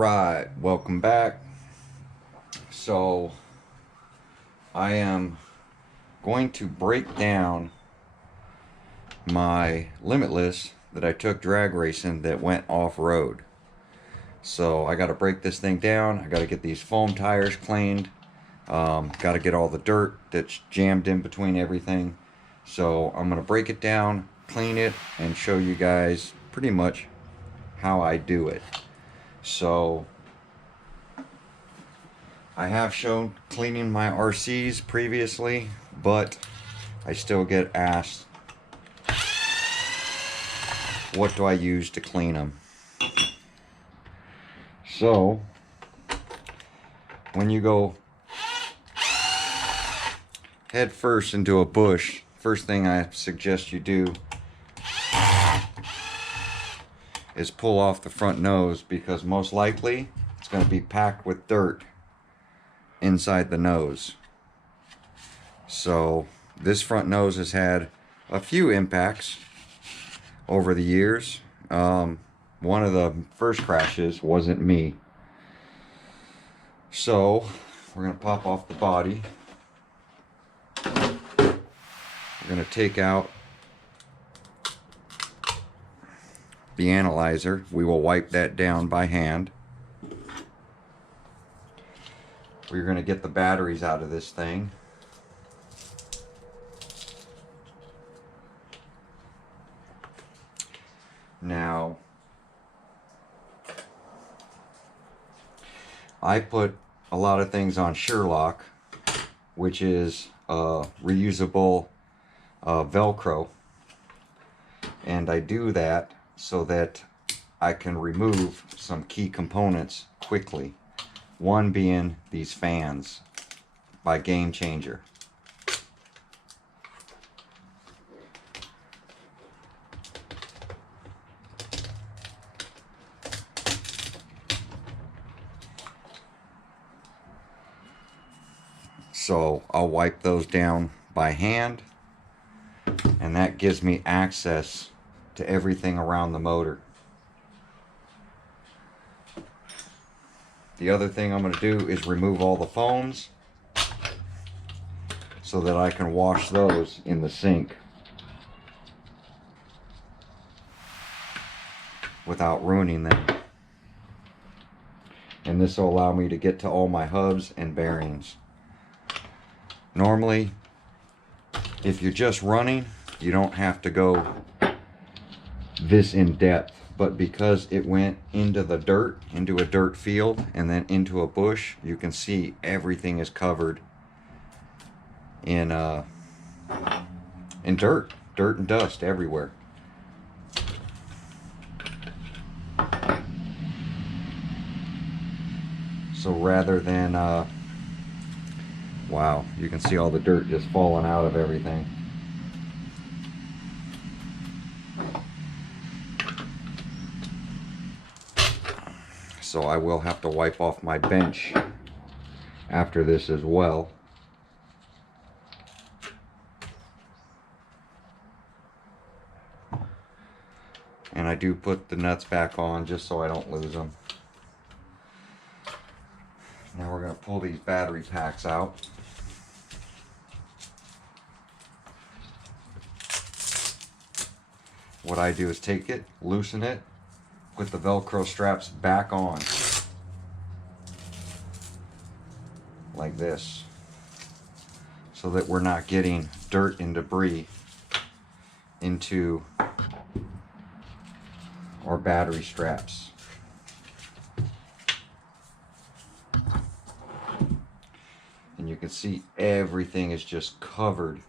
Alright, welcome back. So I am going to break down my Limitless that I took drag racing that went off-road. So I got to break this thing down. I got to get these foam tires cleaned. Got to get all the dirt that's jammed in between everything. So I'm going to break it down, clean it, and show you guys pretty much how I do it. So I have shown cleaning my RCs previously, but I still get asked, what do I use to clean them? So when you go head first into a bush, first thing I suggest you do is pull off the front nose, because most likely it's going to be packed with dirt inside the nose. So this front nose has had a few impacts over the years. One of the first crashes wasn't me. So we're going to pop off the body. We're going to take out the analyzer. We will wipe that down by hand. We're going to get the batteries out of this thing. Now, I put a lot of things on Sherlock, which is reusable Velcro, and I do that so that I can remove some key components quickly. One being these fans by Game Changer. So I'll wipe those down by hand, and that gives me access to everything around the motor. The other thing I'm going to do is remove all the foams so that I can wash those in the sink without ruining them. And this will allow me to get to all my hubs and bearings. Normally, if you're just running, you don't have to go this in depth. But because it went into the dirt, into a dirt field, and then into a bush, you can see everything is covered in dirt and dust everywhere. So rather than, wow, you can see all the dirt just falling out of everything. So I will have to wipe off my bench after this as well. And I do put the nuts back on just so I don't lose them. Now we're going to pull these battery packs out. What I do is take it, loosen it, put the Velcro straps back on, like this, so that we're not getting dirt and debris into our battery straps. And you can see everything is just covered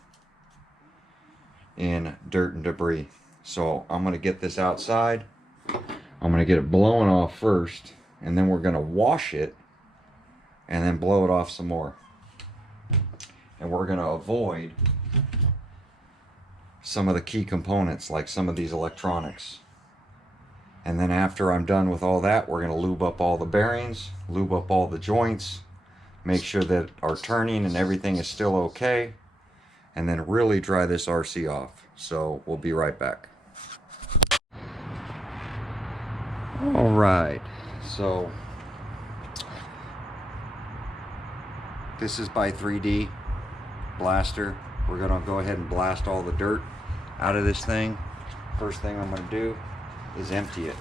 in dirt and debris. So I'm going to get this outside. I'm going to get it blown off first, and then we're going to wash it and then blow it off some more. And we're going to avoid some of the key components, like some of these electronics. And then after I'm done with all that, we're going to lube up all the bearings, lube up all the joints, make sure that our turning and everything is still okay, and then really dry this RC off. So we'll be right back. All right, so This is by 3D Blaster. We're gonna go ahead and blast all the dirt out of this thing. First thing I'm gonna do is empty it.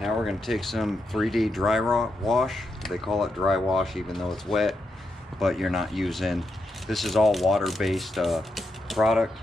Now we're going to take some 3D dry wash. They call it dry wash even though it's wet, but you're not using, this is all water-based product.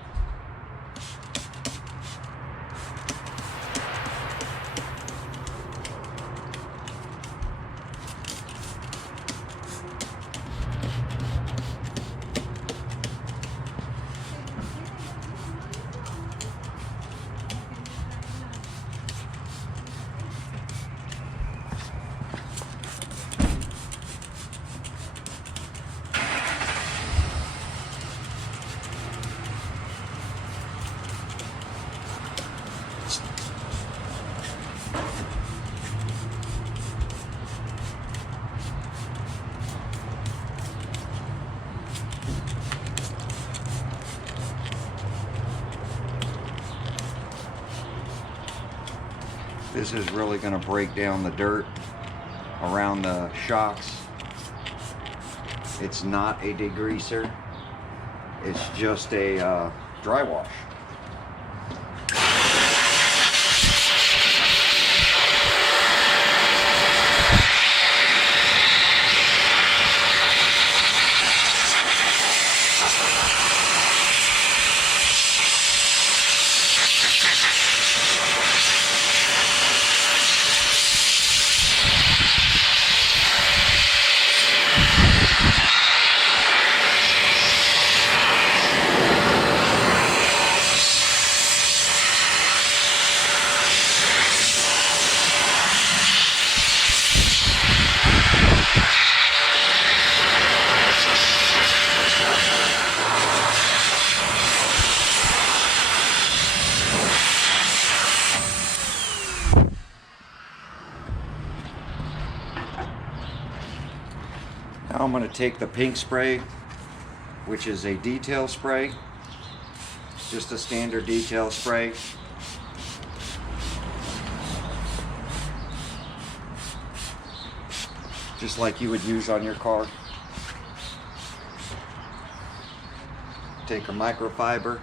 This is really going to break down the dirt around the shocks. It's not a degreaser. It's just a dry wash. Now I'm going to take the pink spray, which is a detail spray, just a standard detail spray. Just like you would use on your car. Take a microfiber.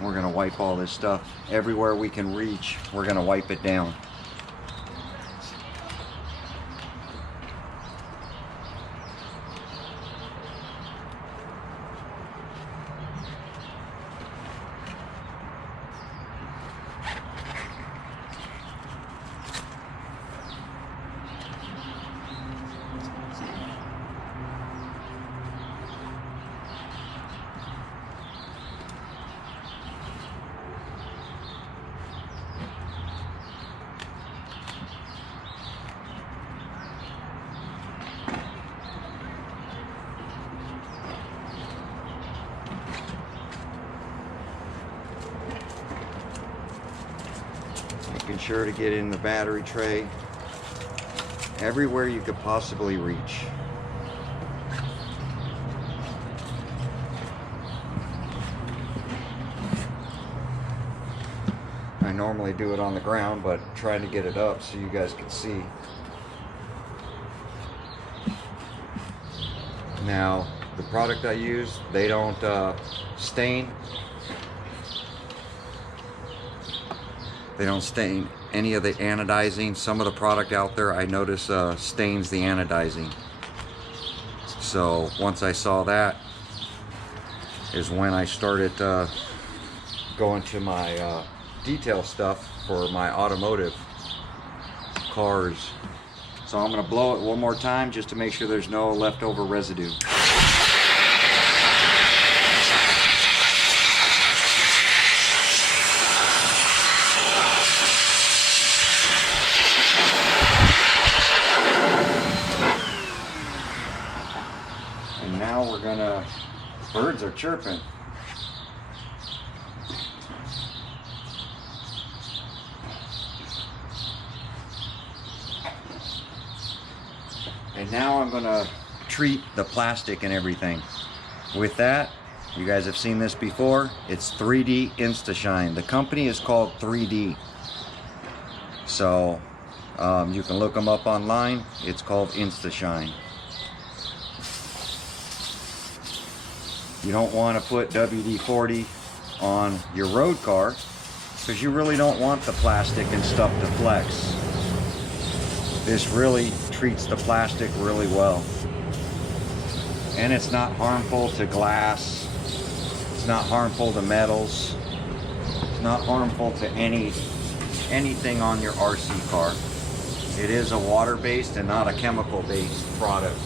We're going to wipe all this stuff. Everywhere we can reach, we're going to wipe it down. Making sure to get in the battery tray, everywhere you could possibly reach. I normally do it on the ground, but trying to get it up so you guys can see. Now, the product I use, they don't stain. They don't stain any of the anodizing. Some of the product out there I notice stains the anodizing. So once I saw that is when I started going to my detail stuff for my automotive cars. So I'm going to blow it one more time just to make sure there's no leftover residue. are chirping. And now I'm gonna treat the plastic and everything. With that, you guys have seen this before. It's 3D InstaShine. The company is called 3D. So you can look them up online. It's called InstaShine. You don't want to put WD-40 on your road car because you really don't want the plastic and stuff to flex. This really treats the plastic really well. And it's not harmful to glass. It's not harmful to metals. It's not harmful to anything on your RC car. It is a water-based and not a chemical-based product.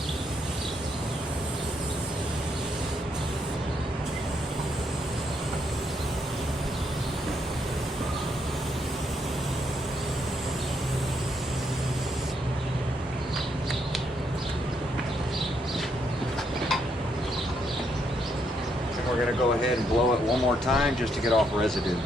We're going to go ahead and blow it one more time just to get off residue.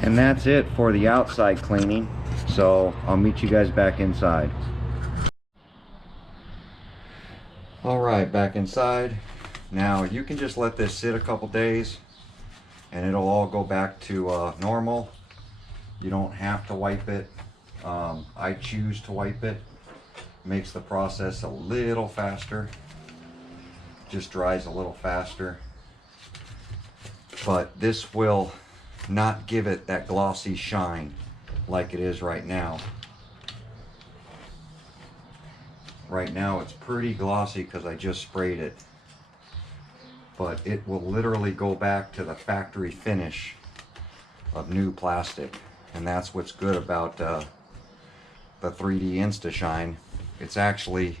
And that's it for the outside cleaning. So I'll meet you guys back inside. All right, back inside. Now you can just let this sit a couple days and it'll all go back to normal. You don't have to wipe it. I choose to wipe it. Makes the process a little faster. Just dries a little faster. But this will not give it that glossy shine like it is right now. Right now it's pretty glossy because I just sprayed it. But it will literally go back to the factory finish of new plastic. And that's what's good about the 3D InstaShine. It's actually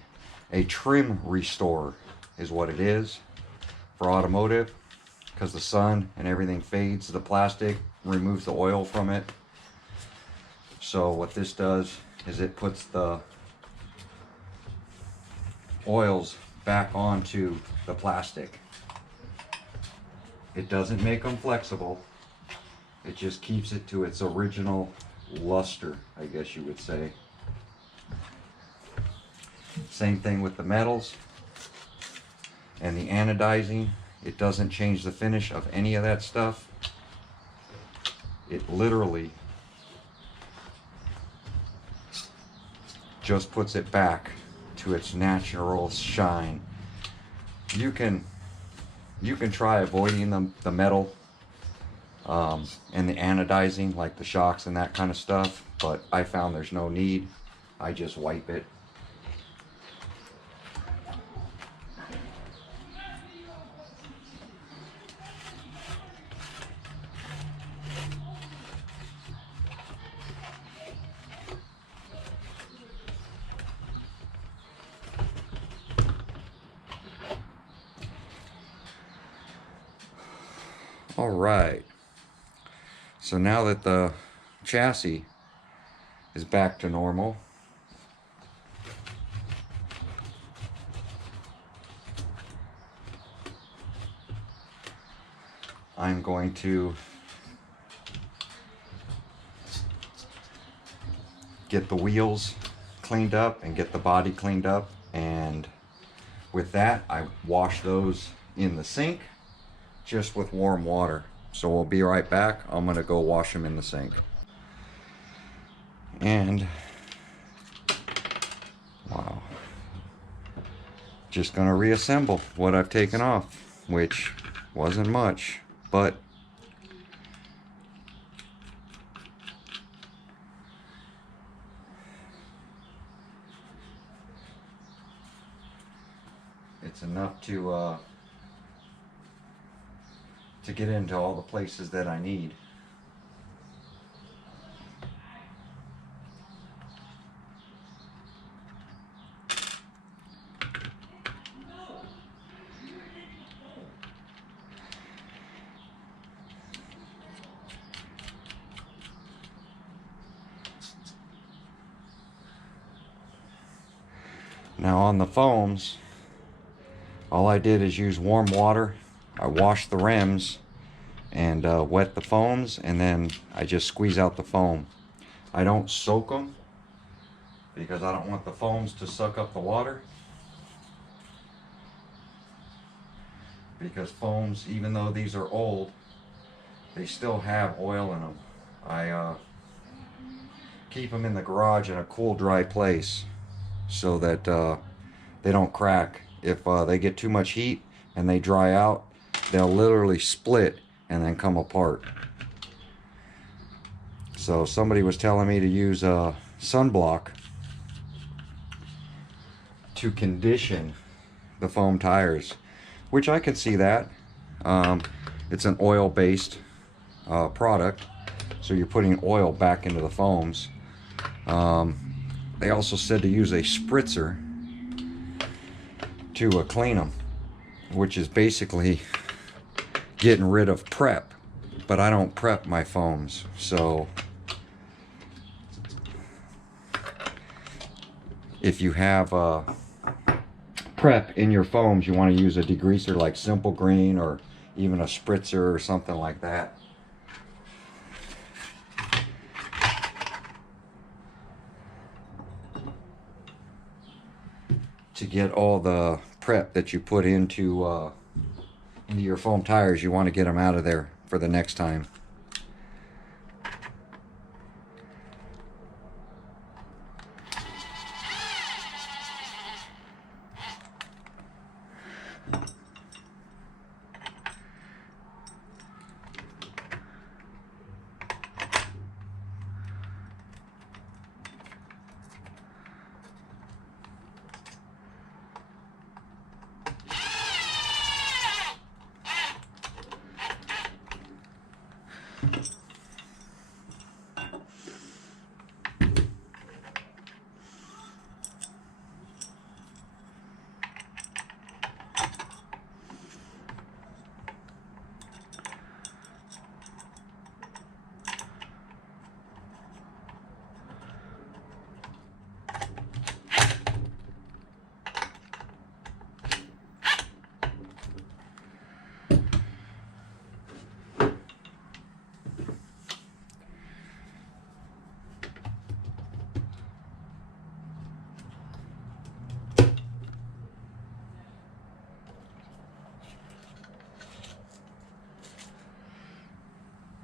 a trim restore is what it is for automotive, because the sun and everything fades the plastic, removes the oil from it. So what this does is it puts the oils back onto the plastic. It doesn't make them flexible. It just keeps it to its original luster, I guess you would say. Same thing with the metals and the anodizing. It doesn't change the finish of any of that stuff. It literally just puts it back to its natural shine. You can try avoiding the metal and the anodizing, like the shocks and that kind of stuff, but I found there's no need. I just wipe it. All right, so now that the chassis is back to normal, I'm going to get the wheels cleaned up and get the body cleaned up, and with that I wash those in the sink just with warm water. So we'll be right back. I'm gonna go wash them in the sink. And wow, just gonna reassemble what I've taken off, which wasn't much, but It's enough to get into all the places that I need. Now on the foams, all I did is use warm water. I washed the rims and wet the foams, and then I just squeeze out the foam. I don't soak them because I don't want the foams to suck up the water. Because foams, even though these are old, they still have oil in them. I keep them in the garage in a cool, dry place so that they don't crack. If they get too much heat and they dry out, they'll literally split and then come apart. So somebody was telling me to use a sunblock to condition the foam tires, which I can see that. It's an oil-based product, so you're putting oil back into the foams. They also said to use a spritzer to clean them, which is basically getting rid of prep, but I don't prep my foams. So if you have prep in your foams, you want to use a degreaser like Simple Green or even a spritzer or something like that. To get all the prep that you put into your foam tires, you want to get them out of there for the next time.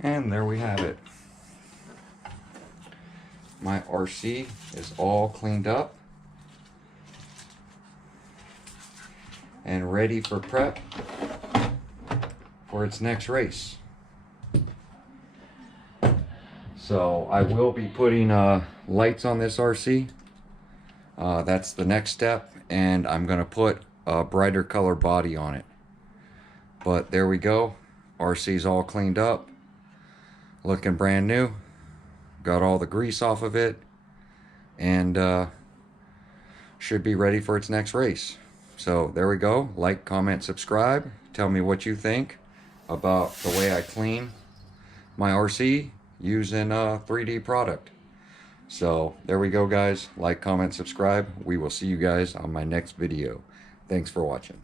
And there we have it. My RC is all cleaned up and ready for prep for its next race. So I will be putting lights on this RC. That's the next step, and I'm going to put a brighter color body on it. But there we go. RC's all cleaned up, looking brand new. Got all the grease off of it, and should be ready for its next race. So there we go. Like, comment, subscribe. Tell me what you think about the way I clean my RC using a 3D product. So there we go, guys. Like, comment, subscribe. We will see you guys on my next video. Thanks for watching.